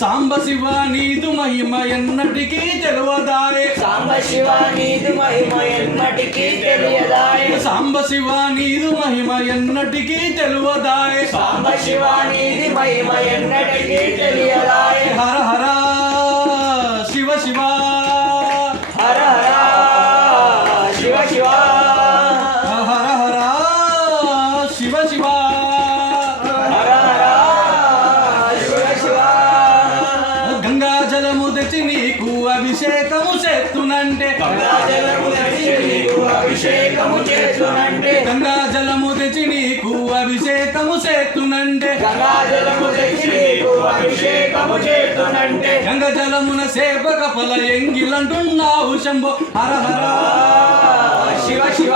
సాంబ శివ నీదు మహిమ ఎన్నటికీ తెలువదాయే సాంబ శివ నీదు మహిమ ఎన్నటికీ తెలియదాయి. సాంబ శివ నీదు మహిమ ఎన్నటికీ తెలువదాయే సాంబ శివ నీది మహిమ ఎన్నటికీ తెలియదాయి అభిషేకము చేస్తునంటే గంగా జలము తెచ్చి నీకు అభిషేకము చేస్తునంటే గంగాజలము తెచ్చి నీకు అభిషేకము చేస్తునంటే గంగ జలమున సేపక ఫల ఎంగిలంటున్నావు శంభో. హర హర. శివ శివ.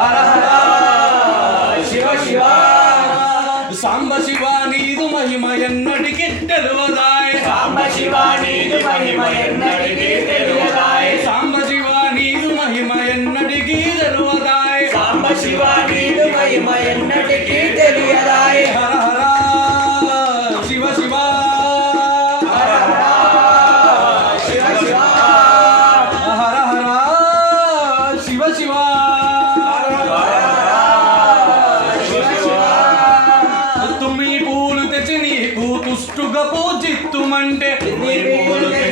హర హర. శివ శివ. సాంబ శివ నీదు మహిమ ఎన్నటికి తెలువదాయ్ సాంబ శివ నీది మహిమ ఎన్నటికీ తెలియదాయి శివ శివ. శివ శివ. తుమ్మి పూలు తెచ్చి నీకు తుష్టుగా పూజిత్తుమంటే. నీ పూలు తెచ్చి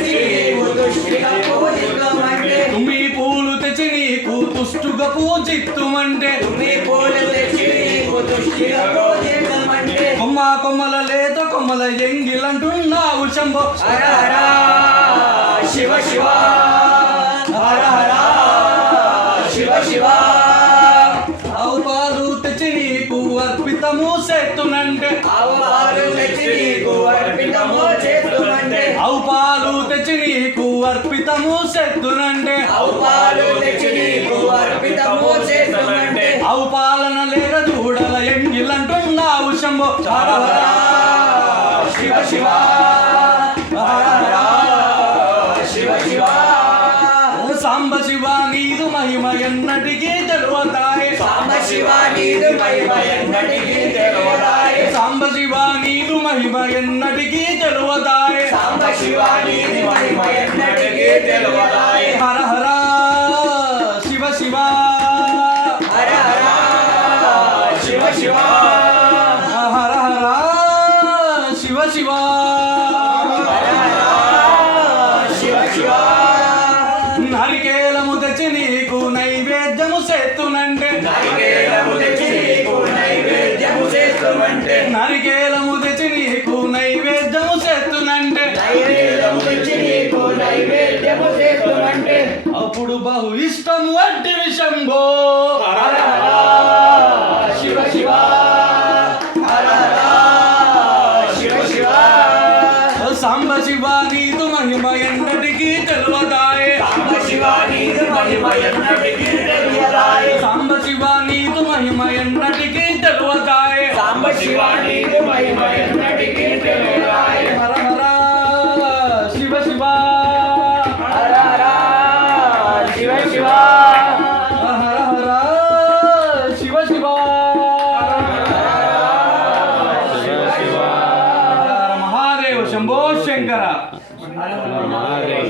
తుష్టుగా పూజిత్తుమంటే. కొమ్మ కొమ్మల లేత కొమ్మల ఎంగిలంటున్నావు శంభో. హర హర శివ శివ. హర హర శివ శివ. ఆవు పాలు తెచ్చి నీకు అర్పితము చేస్తునంటే ఆవు పాలు తెచ్చి నీకు అర్పితము చేస్తునంటే ఆవు పాలు తెచ్చి నీకు అర్పితము చేస్తునంటే ఆవు ఆవు పాలన లేక దూడల ఎంగిలంటున్నావు శంభో. శివ శివ. శివ శివ. సాంబ శివ నీదు మహిమ ఎన్నటికీ తెలువతాయే. సాంబ శివ నీదు మహిమ ఎన్నటికీ తెలియదాయి సాంబ శివ నీదు మహిమ ఎన్నటికీ తెలువతాయే. సాంబ శివ నీది మహిమ ఎన్నటికీ తెలియదాయి హర హర అప్పుడు బహు ఇష్టము హర హర శివ శివ. సాంబ శివ నీదు మహిమ ఎన్నటికీ తెలువదాయే సాంబ శివ నీదు మహిమ ఎన్నటికీ తెలియదాయి. సాంబ శివ నీదు మహిమ ఎన్నటికీ తెలువదాయే సాంబ శివ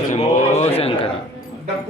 శంభో శంకర. శంకర.